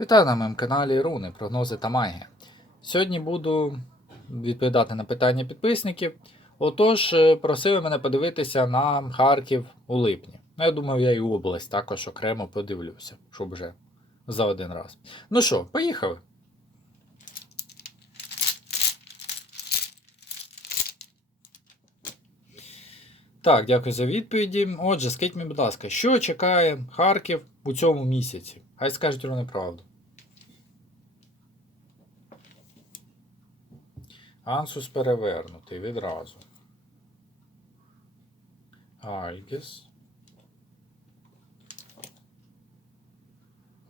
Вітаю на моєму каналі Руни, прогнози та магія. Сьогодні буду відповідати на питання підписників. Отож, е, просили мене подивитися на Харків у липні. Ну, я думаю, я і область також окремо подивлюся, щоб вже за один раз. Ну що, поїхали. Так, дякую за відповіді. Отже, скажіть мені, будь ласка, що чекає Харків у цьому місяці? Хай скажуть вони правду. Ансус перевернутий відразу. Альгіс.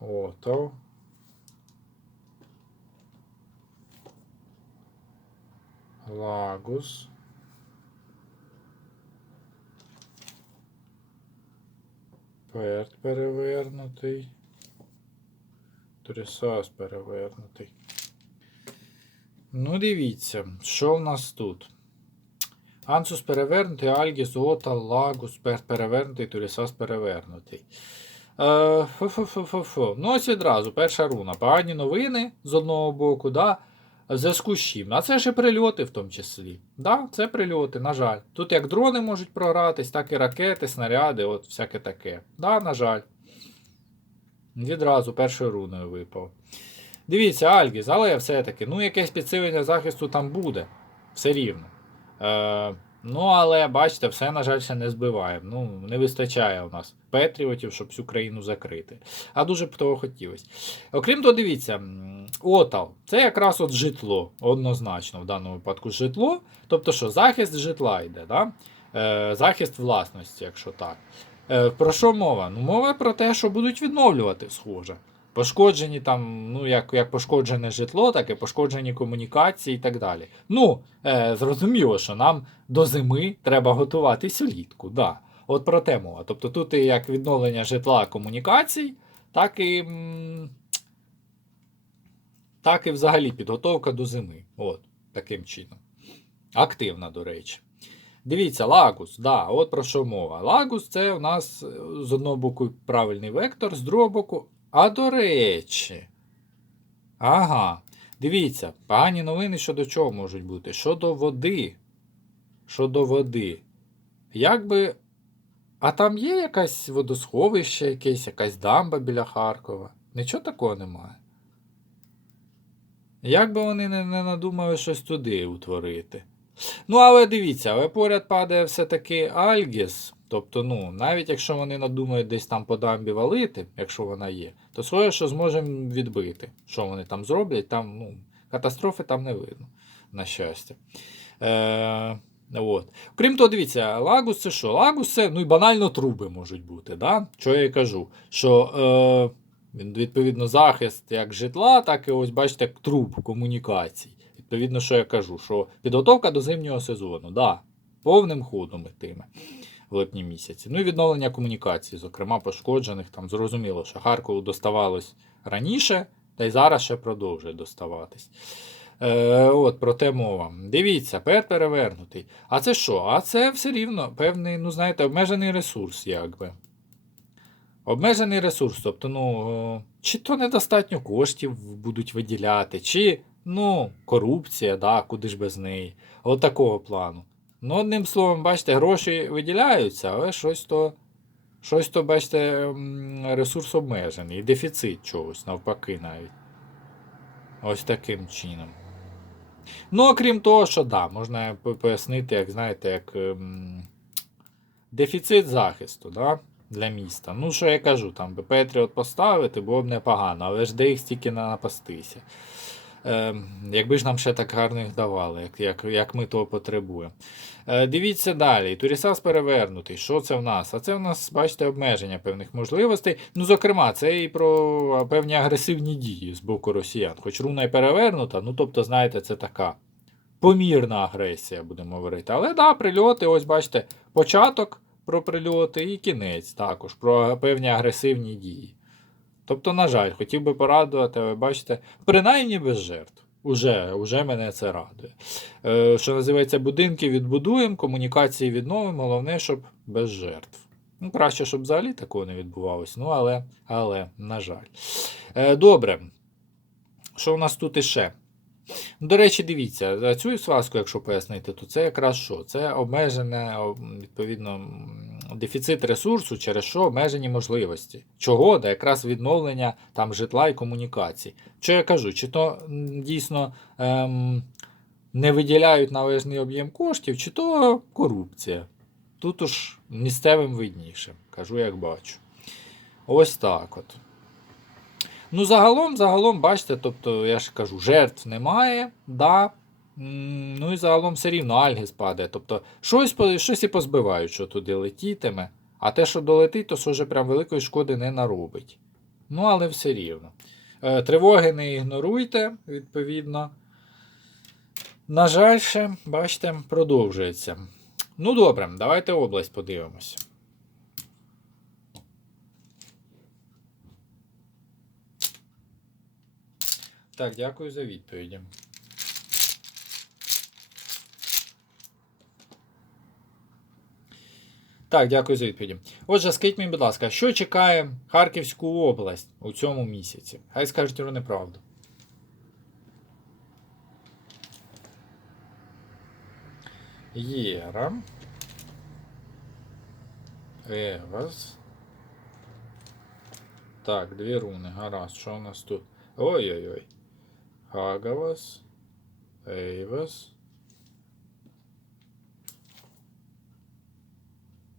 Ото. Лагус. Перт перевернутий. Трисас перевернутий. Ну, дивіться, що в нас тут? Ансус перевернутий, Альгіс, Ота, Лагус, перевернутий, Турісас перевернутий. Е, фу-фу-фу-фу-фу. Ну, ось відразу, перша руна. Погані новини з одного боку, да? в зв'язку з чим? А це і прильоти в тому числі. Да, Це прильоти, на жаль. Тут як дрони можуть програтись, так і ракети, снаряди, от всяке таке. Да, на жаль. Відразу першою руною випав. Дивіться, Альгіс, але все-таки, ну, якесь підсилення захисту там буде. Все рівно. Е, ну, але бачите, все, на жаль, ще не збиваємо. Ну, не вистачає у нас петріотів, щоб всю країну закрити. А дуже б того хотілося. Окрім того, дивіться, Отал це якраз от житло, однозначно в даному випадку житло. Тобто, що захист житла йде, да? е, захист власності, якщо так. Е, про що мова? Ну, мова про те, що будуть відновлювати, схоже. Пошкоджені там, ну, як, як пошкоджене житло, так і пошкоджені комунікації і так далі. Ну, е, зрозуміло, що нам до зими треба готуватись улітку. Да. От про те мова. Тобто тут і як відновлення житла комунікацій, так і. Так і взагалі підготовка до зими. От, таким чином. Активна, до речі. Дивіться, лагус, да, от про що мова. Лагус це у нас е, з одного боку правильний вектор, з другого боку. А до речі. Ага. Дивіться, погані новини щодо чого можуть бути? Щодо води. Щодо води. Якби. А там є якась водосховище, якесь, якась дамба біля Харкова. Нічого такого немає. Як би вони не, не надумали щось туди утворити. Ну, але дивіться, але поряд падає все-таки Альгіс. Тобто, ну, навіть якщо вони надумають десь там по дамбі валити, якщо вона є, то своє, що зможемо відбити. Що вони там зроблять, там, ну, катастрофи там не видно, на щастя. Е, от. Крім того, дивіться, лагус це що? Лагус це ну і банально труби можуть бути. Да? Що я і кажу? Що е, відповідно захист як житла, так і ось бачите, труб комунікацій. Відповідно, що я кажу, що підготовка до зимнього сезону, да, повним ходом йтиме в липні місяці. Ну і відновлення комунікацій, зокрема пошкоджених. Там зрозуміло, що Харкову доставалось раніше, та й зараз ще продовжує доставатись. Е, от, про те мова. Дивіться, пер перевернутий. А це що? А це все рівно певний, ну, знаєте, обмежений ресурс, якби. Обмежений ресурс, тобто, ну, чи то недостатньо коштів будуть виділяти, чи ну, корупція, да, куди ж без неї. От такого плану. Ну, одним словом, бачите, гроші виділяються, але щось то, щось то, бачите, ресурс обмежений. Дефіцит чогось, навпаки, навіть. Ось таким чином. Ну, окрім того, що да, можна пояснити, як знаєте, як ем, дефіцит захисту да, для міста. Ну, що я кажу, там Петріот поставити, було б непогано, але ж де їх стільки напастися. Ем, якби ж нам ще так гарно їх давали, як, як, як ми того потребуємо. Е, дивіться далі. Турісас перевернутий. Що це в нас? А це в нас, бачите, обмеження певних можливостей. Ну, зокрема, це і про певні агресивні дії з боку росіян. Хоч руна і перевернута, ну тобто, знаєте, це така помірна агресія, будемо говорити. Але да, прильоти, ось бачите, початок про прильоти і кінець також, про певні агресивні дії. Тобто, на жаль, хотів би порадувати, ви бачите, принаймні без жертв. Уже, уже мене це радує. Е, що називається, будинки відбудуємо, комунікації відновимо, головне, щоб без жертв. Ну, краще, щоб взагалі такого не відбувалося, ну але, але, на жаль. Е, добре. Що у нас тут іще? До речі, дивіться, цю связку, якщо пояснити, то це якраз що? Це обмежене, відповідно, дефіцит ресурсу, через що обмежені можливості. Чого? Да якраз відновлення там житла і комунікацій. Що я кажу? Чи то дійсно ем, не виділяють належний об'єм коштів, чи то корупція. Тут уж місцевим видніше, кажу, як бачу. Ось так от. Ну, загалом, загалом, бачите, тобто, я ж кажу, жертв немає, да. Ну і загалом все рівно Альгіс падає. Тобто, щось, щось і позбивають, що туди летітиме. А те, що долетить, то що вже прям великої шкоди не наробить. Ну, але все рівно. Е, тривоги не ігноруйте, відповідно. На жаль, ще, бачите, продовжується. Ну, добре, давайте область подивимося. Так, дякую за відповіді. Так, дякую за відповіді. Отже, скажіть мені, будь ласка, що чекає Харківську область у цьому місяці? Хай скажуть про неправду. Єра. Евас. Так, дві руни. Гаразд, що у нас тут? Ой-ой-ой. Хагавас. Ейвас.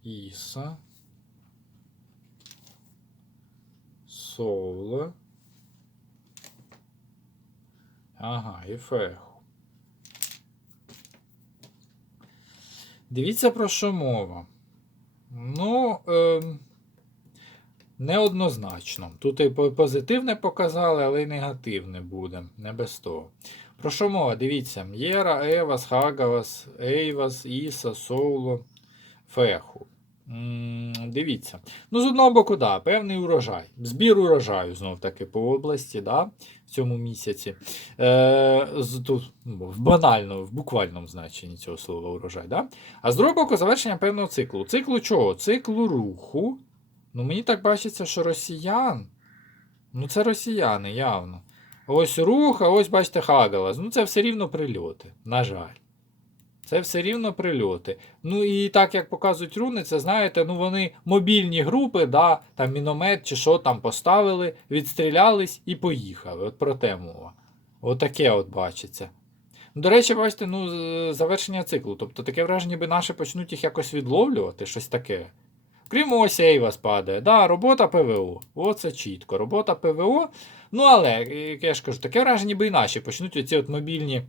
Іса. Соло. Ага, і феху. Дивіться про що мова. Ну, ем, неоднозначно. Тут і позитивне показали, але й негативне буде. Не без того. Про що мова? Дивіться: Єра, Евас, Хагавас, Ейвас, Іса, Соуло, Феху. Дивіться. Ну, з одного боку, да, певний урожай. Збір урожаю знов таки по області, да, в цьому місяці. Е, тут, ну, в банально, в буквальному значенні цього слова урожай. Да? А з другого боку, завершення певного циклу. Циклу чого? Циклу руху. Ну, мені так бачиться, що росіян. Ну, це росіяни, явно. Ось рух, а ось, бачите, Хагалас. Ну, це все рівно прильоти. На жаль. Це все рівно прильоти. Ну і так як показують руни, це знаєте, ну вони мобільні групи, да, там міномет чи що там поставили, відстрілялись і поїхали. От про те мова. Отаке от бачиться. До речі, бачите, ну, завершення циклу. Тобто таке враження, ніби наші почнуть їх якось відловлювати, щось таке. Крім ось Ейвас падає. Да, робота ПВО. Оце чітко. Робота ПВО. Ну, але, як я ж кажу, таке враження, ніби і наші почнуть оці от мобільні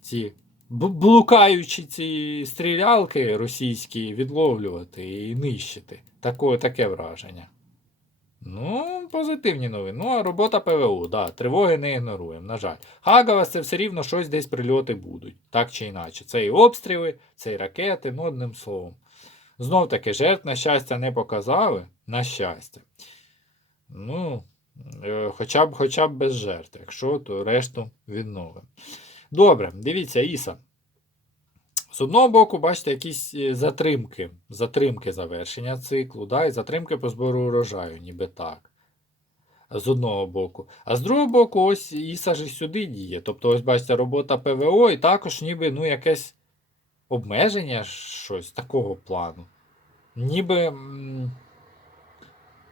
ці блукаючі ці стрілялки російські відловлювати і нищити. Таке, таке враження. Ну, позитивні новини. Ну, а робота ПВО, да, тривоги не ігноруємо, на жаль. Хагавас це все рівно щось десь прильоти будуть, так чи інакше. Це і обстріли, це і ракети, ну, одним словом. Знов таки, жертв, на щастя, не показали. На щастя. Ну, е, хоча б, хоча б без жертв. Якщо, то решту відновимо. Добре, дивіться, Іса. З одного боку, бачите, якісь е, затримки, затримки завершення циклу, да, і затримки по збору урожаю, ніби так. З одного боку. А з другого боку, ось Іса ж і сюди діє. Тобто, ось бачите, робота ПВО і також ніби ну, якесь обмеження, щось такого плану. Ніби.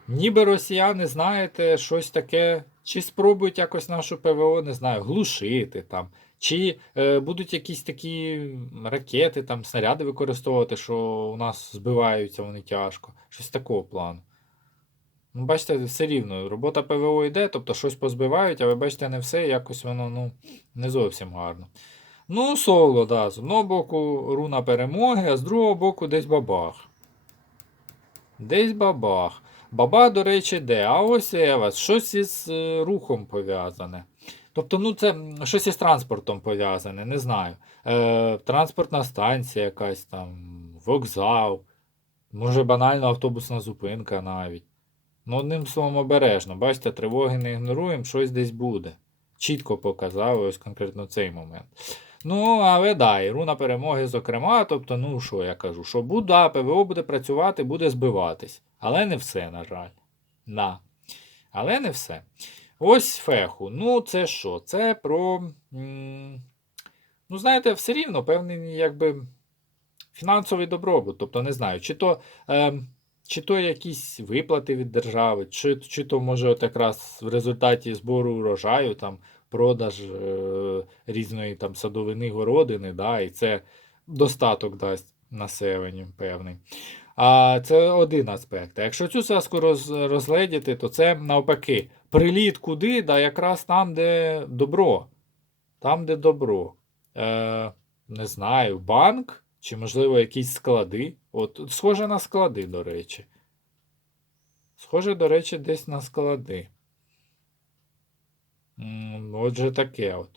Ніби росіяни, знаєте, щось таке, чи спробують якось нашу ПВО, не знаю, глушити там, чи е, будуть якісь такі ракети, там, снаряди використовувати, що у нас збиваються вони тяжко. Щось такого плану. Ну, бачите, все рівно, робота ПВО йде, тобто щось позбивають, але бачите, не все, якось воно ну, не зовсім гарно. Ну, соло, да, з одного боку руна перемоги, а з другого боку десь бабах. Десь бабах. Баба, до речі, де? А ось Евас, щось із е, рухом пов'язане. Тобто, ну це щось із транспортом пов'язане, не знаю. Е, транспортна станція якась там, вокзал, може банально автобусна зупинка навіть. Ну, одним словом, обережно. Бачите, тривоги не ігноруємо, щось десь буде. Чітко показали ось конкретно цей момент. Ну, але да, і руна перемоги, зокрема, тобто, ну що я кажу, що буде, ПВО буде працювати, буде збиватись. Але не все, на жаль. Да. Але не все. Ось феху. Ну, це що? Це про. Ну, знаєте, все рівно певний, якби фінансовий добробут. Тобто, не знаю, чи то, е, чи то якісь виплати від держави, чи, чи то, може, от якраз в результаті збору урожаю, там, продаж е, різної там садовини, городини, да, і це достаток дасть населенню певний. А це один аспект. А якщо цю сказку роз, розгледіти, то це навпаки. Приліт куди? Да якраз там, де добро. Там, де добро. Е, не знаю, банк, чи, можливо, якісь склади. От, схоже на склади, до речі. Схоже, до речі, десь на склади. М, Отже, таке от.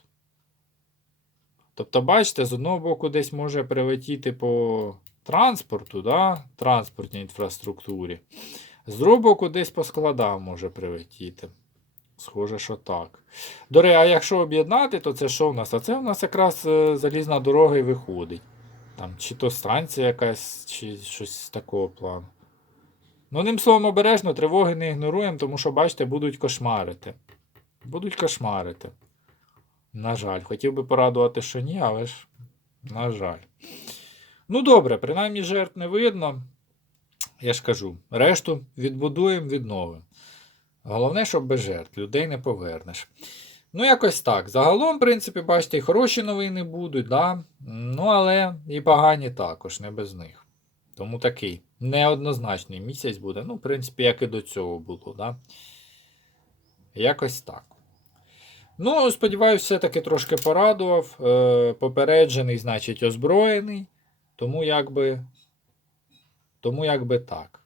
Тобто, бачите, з одного боку десь може прилетіти по транспорту, да? транспортній інфраструктурі. З другого боку, десь по складам може прилетіти. Схоже, що так. До речі, а якщо об'єднати, то це що в нас? А це в нас якраз е, залізна дорога і виходить. Там, чи то станція якась, чи щось з такого плану. Ну, одним словом, обережно, тривоги не ігноруємо, тому що, бачите, будуть кошмарити. Будуть кошмарити. На жаль, хотів би порадувати, що ні, але ж, на жаль. Ну, добре, принаймні жертв не видно. Я ж кажу, решту відбудуємо, відновимо. Головне, щоб без жертв, людей не повернеш. Ну, якось так. Загалом, в принципі, бачите, і хороші новини будуть, да? ну, але і погані також, не без них. Тому такий неоднозначний місяць буде. Ну, в принципі, як і до цього було, да? Якось так. Ну, сподіваюся, все-таки трошки порадував. Е, попереджений, значить, озброєний. Тому якби. Тому якби так.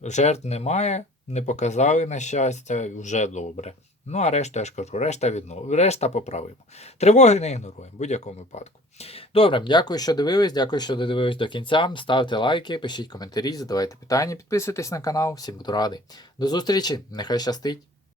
Жертв немає, не показали на щастя, вже добре. Ну, а решта, я ж кажу, решта віднов... решта поправимо. Тривоги не ігноруємо в будь-якому випадку. Добре, дякую, що дивились, дякую, що додивились до кінця. Ставте лайки, пишіть коментарі, задавайте питання, підписуйтесь на канал, всім буду радий. До зустрічі, нехай щастить!